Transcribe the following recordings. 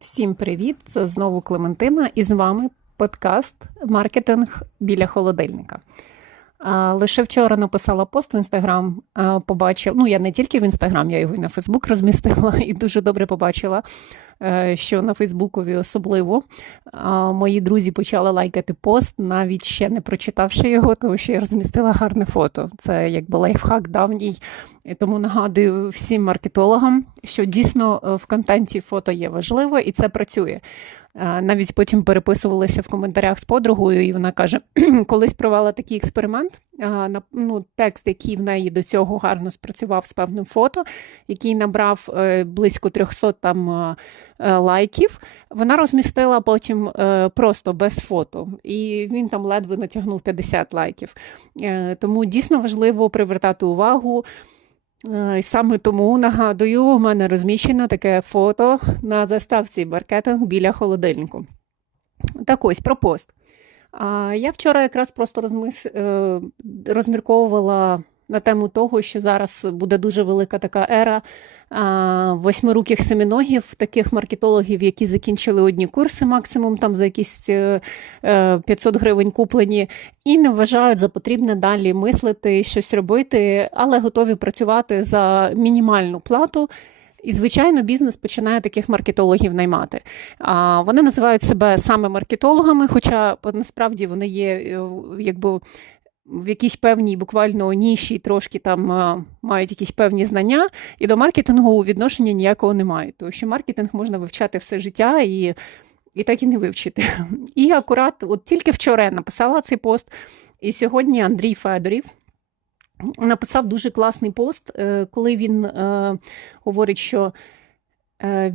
Всім привіт! Це знову Клементина, і з вами подкаст Маркетинг біля холодильника. Лише вчора написала пост в інстаграм. Побачила, ну я не тільки в інстаграм, я його і на Фейсбук розмістила, і дуже добре побачила, е, що на Фейсбукові особливо мої друзі почали лайкати пост, навіть ще не прочитавши його, тому що я розмістила гарне фото. Це якби лайфхак давній. Тому нагадую всім маркетологам, що дійсно е, в контенті фото є важливо і це працює. Е, Навіть потім переписувалися в коментарях з подругою, і вона каже: колись провела такий експеримент. е, Ну, текст, який в неї до цього гарно спрацював з певним фото, який набрав близько 300 там лайків. Вона розмістила потім просто без фото, і він там ледве натягнув 50 лайків. Тому дійсно важливо привертати увагу. Е, Саме тому нагадую, у мене розміщено таке фото на заставці маркетинг біля холодильнику. Так ось про пост. Я вчора якраз просто розмис... е, розмірковувала на тему того, що зараз буде дуже велика така ера восьмируких семіногів, таких маркетологів, які закінчили одні курси максимум там за якісь е, е, 500 гривень куплені, і не вважають за потрібне далі мислити, щось робити, але готові працювати за мінімальну плату. І, звичайно, бізнес починає таких маркетологів наймати. А вони називають себе саме маркетологами, хоча насправді вони є е, якби в якійсь певній буквально ніші, трошки там е, мають якісь певні знання, і до маркетингу відношення ніякого не мають. Тому що маркетинг можна вивчати все життя і, і так і не вивчити. І акурат, от тільки вчора написала цей пост, і сьогодні Андрій Федорів написав дуже класний пост, е, коли він е, говорить, що е,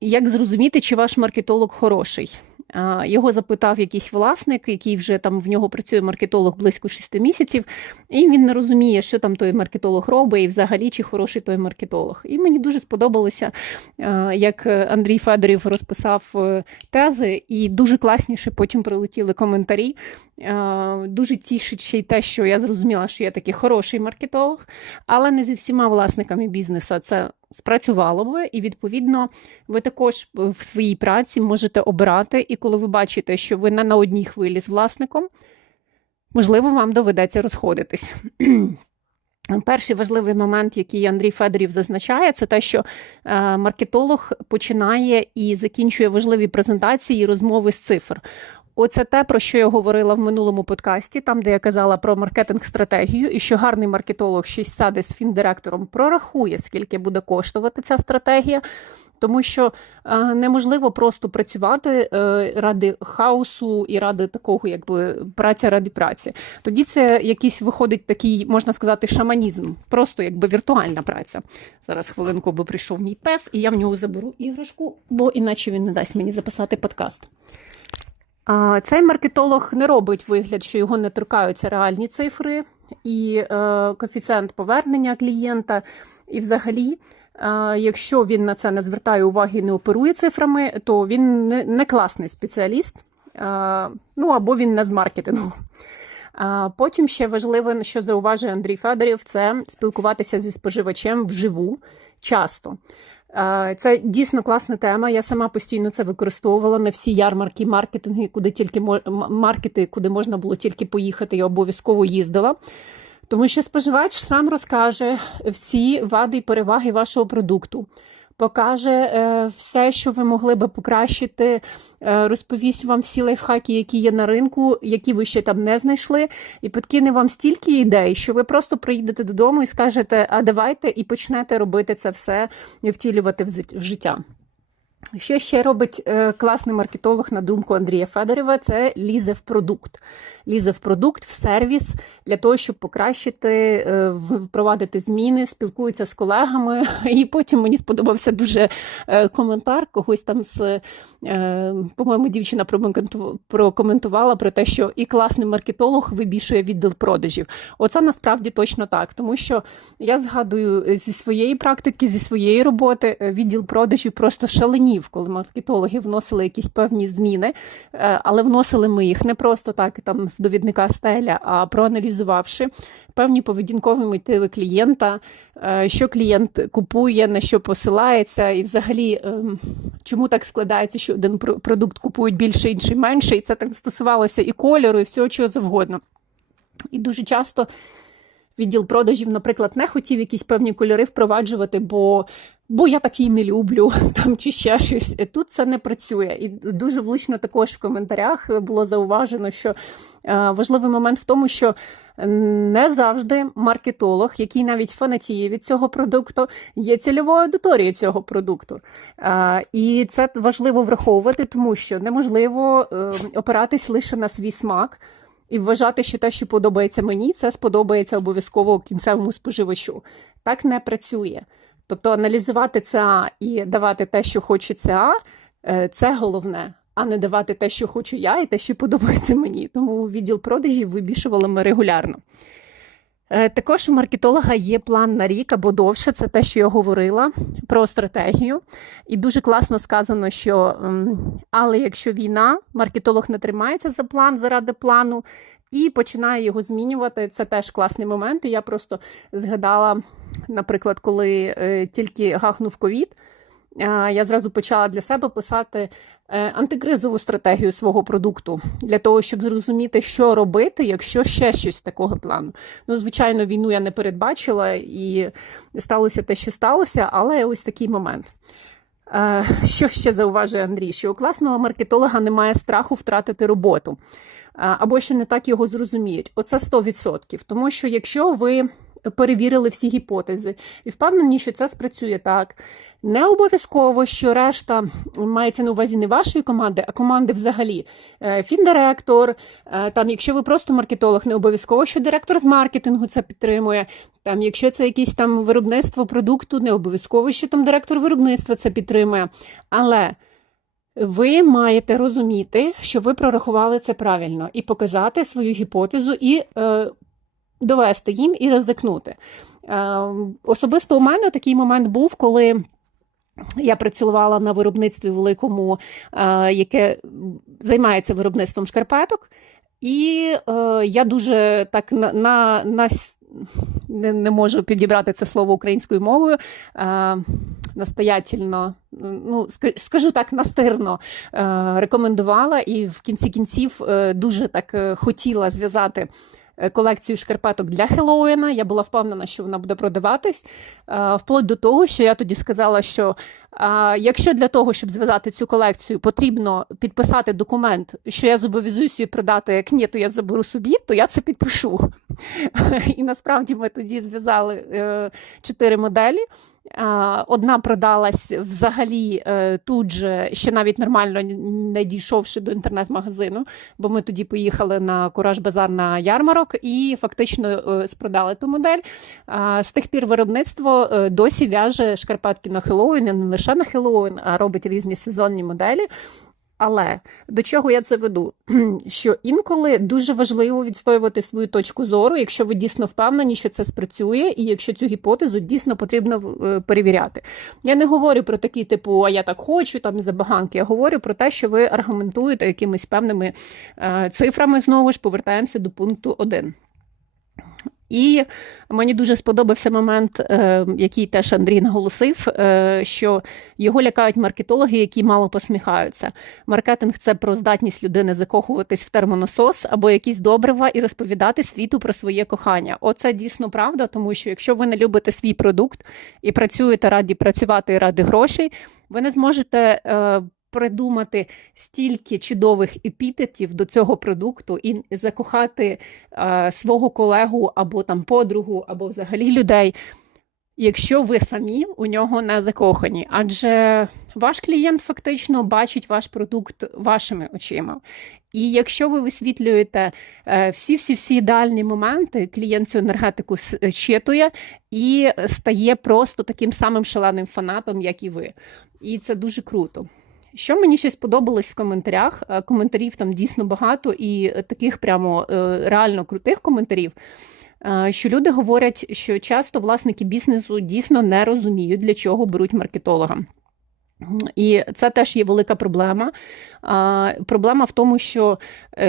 як зрозуміти, чи ваш маркетолог хороший. Його запитав якийсь власник, який вже там в нього працює маркетолог близько 6 місяців, і він не розуміє, що там той маркетолог робить, і взагалі чи хороший той маркетолог. І мені дуже сподобалося, як Андрій Федорів розписав е, тези, і дуже класніше потім прилетіли коментарі. Дуже тішить ще й те, що я зрозуміла, що я такий хороший маркетолог, але не зі всіма власниками бізнесу це спрацювало би, і відповідно ви також в своїй праці можете обирати, і коли ви бачите, що ви не на одній хвилі з власником, можливо, вам доведеться розходитись. Перший важливий момент, який Андрій Федорів зазначає, це те, що е, маркетолог починає і закінчує важливі презентації і розмови з цифр. Оце те, про що я говорила в минулому подкасті, там, де я казала про маркетинг-стратегію, і що гарний маркетолог й сяде з фіндиректором, прорахує, скільки буде коштувати ця стратегія. Тому що е, неможливо просто працювати е, ради хаосу і ради такого, якби праця ради праці. Тоді це якийсь виходить такий, можна сказати, шаманізм, просто якби віртуальна праця. Зараз хвилинку, бо прийшов мій пес, і я в нього заберу іграшку, бо іначе він не дасть мені записати подкаст. Цей маркетолог не робить вигляд, що його не торкаються реальні цифри і е, коефіцієнт повернення клієнта. І взагалі, е, якщо він на це не звертає уваги і не оперує цифрами, то він не, класний спеціаліст, е, ну або він не з маркетингу. Потім ще важливо, що зауважує Андрій Федорів, це спілкуватися зі споживачем вживу часто. Е, Це дійсно класна тема. Я сама постійно це використовувала на всі ярмарки, маркетинги, куди тільки маркети, куди можна було тільки поїхати, я обов'язково їздила. Тому що споживач сам розкаже всі вади і переваги вашого продукту, покаже е, все, що ви могли би покращити, е, розповість вам всі лайфхаки, які є на ринку, які ви ще там не знайшли, і подкине вам стільки ідей, що ви просто приїдете додому і скажете, а давайте і почнете робити це все втілювати в в життя. Що ще робить е, класний маркетолог, на думку Андрія Федорова, це лізе в продукт. Лізе в продукт, в сервіс для того, щоб покращити, е, впровадити зміни, спілкується з колегами. І потім мені сподобався дуже е, коментар когось там з, по-моєму, дівчина прокоментувала про те, що і класний маркетолог вибішує відділ продажів. Оце насправді точно так, тому що я згадую зі своєї практики, зі своєї роботи, відділ продажів просто шаленів, коли маркетологи вносили якісь певні зміни, е, але вносили ми їх не просто так там з довідника стеля, а проаналізувавши певні поведінкові мотиви клієнта, е, що клієнт купує, на що посилається, і взагалі ем, чому так складається, що один продукт купують більше, інший менше, і це так стосувалося і кольору, і всього чого завгодно. І дуже часто відділ продажів, наприклад, не хотів якісь певні кольори впроваджувати, бо бо я такий не люблю, там чи ще щось. Тут це не працює. І дуже влучно також в коментарях було зауважено, що е, важливий момент в тому, що не завжди маркетолог, який навіть фанатіє від цього продукту, є цільовою аудиторією цього продукту. Е, і це важливо враховувати, тому що неможливо е, опиратись лише на свій смак. І вважати, що те, що подобається мені, це сподобається обов'язково кінцевому споживачу. Так не працює. Тобто аналізувати ЦА і давати те, що хоче ЦА, е, це головне, а не давати те, що хочу я, і те, що подобається мені. Тому відділ продажів вибішували ми регулярно. Е, також у маркетолога є план на рік або довше, це те, що я говорила про стратегію. І дуже класно сказано, що але якщо війна, маркетолог не тримається за план заради плану і починає його змінювати. Це теж класний момент. Я просто згадала, наприклад, коли е, тільки гахнув ковід, я зразу почала для себе писати е, антикризову стратегію свого продукту для того, щоб зрозуміти, що робити, якщо ще щось такого плану. Ну, звичайно, війну я не передбачила і сталося те, що сталося, але ось такий момент. Е, що ще зауважує Андрій? Що у класного маркетолога немає страху втратити роботу або що не так його зрозуміють. Оце 100%. Тому що якщо ви перевірили всі гіпотези і впевнені, що це спрацює так. Не обов'язково, що решта мається на увазі не вашої команди, а команди взагалі. Е, фіндиректор, е, там, якщо ви просто маркетолог, не обов'язково, що директор з маркетингу це підтримує. Там, Якщо це якесь там виробництво продукту, не обов'язково, що там директор виробництва це підтримує. Але ви маєте розуміти, що ви прорахували це правильно, і показати свою гіпотезу, і е, довести їм і ризикнути. Е, Особисто у мене такий момент був, коли. Я працювала на виробництві великому, е, яке займається виробництвом шкарпеток, і е, я дуже так на на, на не, не можу підібрати це слово українською мовою. Е, настоятельно, ну скажу так, настирно е, рекомендувала, і в кінці кінців е, дуже так е, хотіла зв'язати. Колекцію шкарпеток для Хеллоуіна. Я була впевнена, що вона буде продаватись. Вплоть до того, що я тоді сказала, що якщо для того, щоб зв'язати цю колекцію, потрібно підписати документ, що я зобов'язуюся її продати, як ні, то я заберу собі, то я це підпишу. І насправді ми тоді зв'язали чотири моделі. Одна продалась взагалі е, тут же, ще навіть нормально не дійшовши до інтернет-магазину, бо ми тоді поїхали на Кураж Базар на ярмарок і фактично е, спродали ту модель. З тих пір виробництво е, досі в'яже шкарпетки на Хеллоуін, не лише на Хеллоуін, а робить різні сезонні моделі. Але до чого я це веду? Що інколи дуже важливо відстоювати свою точку зору, якщо ви дійсно впевнені, що це спрацює, і якщо цю гіпотезу дійсно потрібно е, перевіряти. Я не говорю про такі, типу, а я так хочу, там забаганки. Я говорю про те, що ви аргументуєте якимись певними е, цифрами. Знову ж повертаємося до пункту 1. І мені дуже сподобався момент, е, який теж Андрій наголосив, е, що його лякають маркетологи, які мало посміхаються. Маркетинг це про здатність людини закохуватись в термоносос або якісь добрива і розповідати світу про своє кохання. Оце дійсно правда, тому що якщо ви не любите свій продукт і працюєте раді працювати ради грошей, ви не зможете е, придумати стільки чудових епітетів до цього продукту і закохати е, свого колегу або там подругу, або взагалі людей. Якщо ви самі у нього не закохані, адже ваш клієнт фактично бачить ваш продукт вашими очима. І якщо ви висвітлюєте всі-всі-всі ідеальні моменти, клієнт цю енергетику щитує і стає просто таким самим шаленим фанатом, як і ви. І це дуже круто. Що мені ще сподобалось в коментарях? Е, коментарів там дійсно багато, і таких прямо е, реально крутих коментарів. Е, що люди говорять, що часто власники бізнесу дійсно не розуміють, для чого беруть маркетолога. І це теж є велика проблема. Проблема в тому, що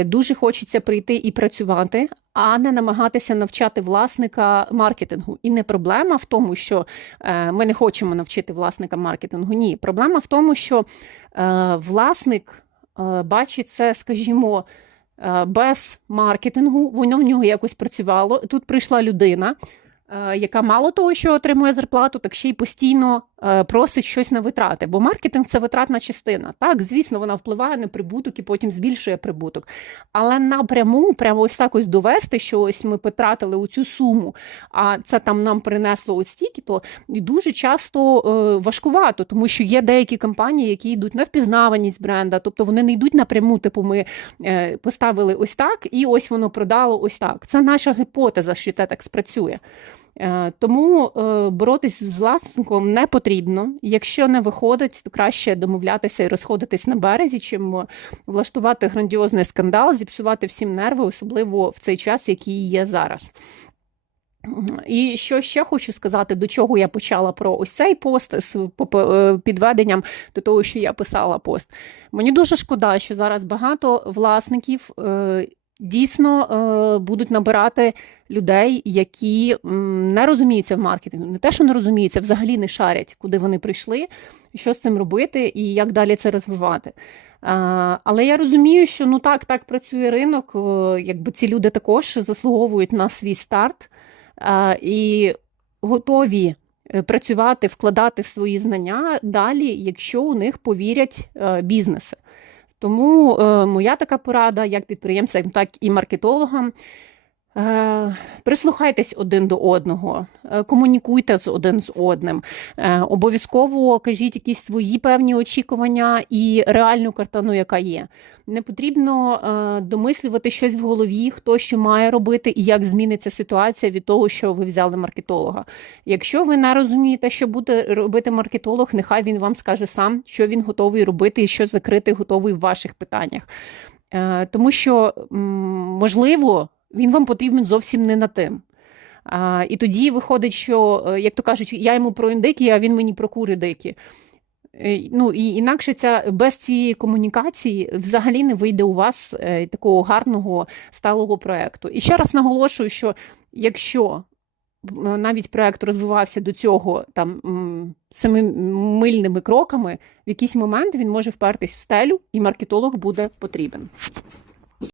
дуже хочеться прийти і працювати, а не намагатися навчати власника маркетингу. І не проблема в тому, що ми не хочемо навчити власника маркетингу. Ні, проблема в тому, що власник е, бачить це, скажімо, е, без маркетингу, воно в нього якось працювало. Тут прийшла людина, е, яка мало того, що отримує зарплату, так ще й постійно е, просить щось на витрати. Бо маркетинг це витратна частина. Так, звісно, вона впливає на прибуток і потім збільшує прибуток. Але напряму, прямо ось так ось довести, що ось ми потратили оцю суму, а це там нам принесло ось стільки, то дуже часто е, важкувато, тому що є деякі компанії, які йдуть на впізнаваність бренда, тобто вони не йдуть напряму, типу ми е, поставили ось так, і ось воно продало ось так. Це наша гіпотеза, що це так спрацює. Е, Тому е, боротись з власником не потрібно. Якщо не виходить, то краще домовлятися і розходитись на березі, чим е, влаштувати грандіозний скандал, зіпсувати всім нерви, особливо в цей час, який є зараз. І що ще хочу сказати, до чого я почала про ось цей пост з підведенням до того, що я писала пост. Мені дуже шкода, що зараз багато власників дійсно е, будуть набирати людей, які не розуміються в маркетингу. Не те, що не розуміються, взагалі не шарять, куди вони прийшли, що з цим робити і як далі це розвивати. Але я розумію, що ну так, так працює ринок. е, Якби ці люди також заслуговують на свій старт і готові е, працювати, вкладати в свої знання далі, якщо у них повірять е, бізнеси. Тому е, моя така порада, як підприємцям, так і маркетологам. Е, Прислухайтесь один до одного, е, комунікуйте з один з одним. Обов'язково кажіть якісь свої певні очікування і реальну картину, яка є. Не потрібно е, домислювати щось в голові, хто що має робити і як зміниться ситуація від того, що ви взяли маркетолога. Якщо ви не розумієте, що буде робити маркетолог, нехай він вам скаже сам, що він готовий робити і що закрити готовий в ваших питаннях. Е, Тому що, можливо, він вам потрібен зовсім не на тим. І тоді виходить, що, е, як то кажуть, я йому про індики, а він мені про кури дикі. Е, Ну, і інакше ця без цієї комунікації взагалі не вийде у вас е, такого гарного сталого проекту. І ще раз наголошую, що якщо навіть проект розвивався до цього там семимильними кроками, в якийсь момент він може впертись в стелю, і маркетолог буде потрібен.